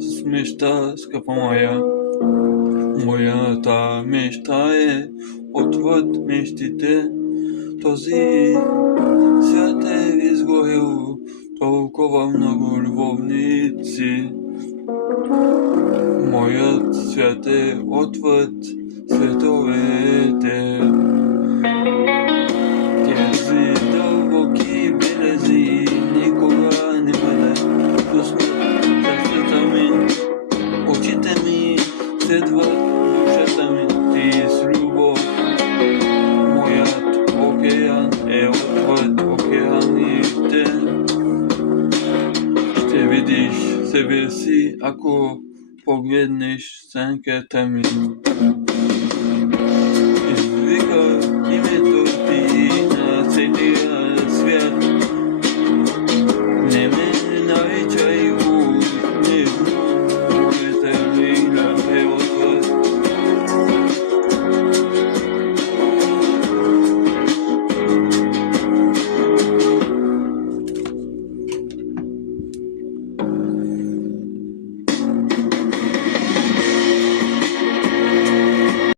Смеща, скъпа моя, моята мечта е отвъд мечтите. Този свят е изгорел толкова много любовници. Моят свят е отвъд световете. Тези дълбоки белези никога няма да пуснат сърцата ми. Очите ми следват душата ми, ти с любов. Моят океан е отвъд океаните. Ще видиш себе си, ако погледнеш сянката ми. Извика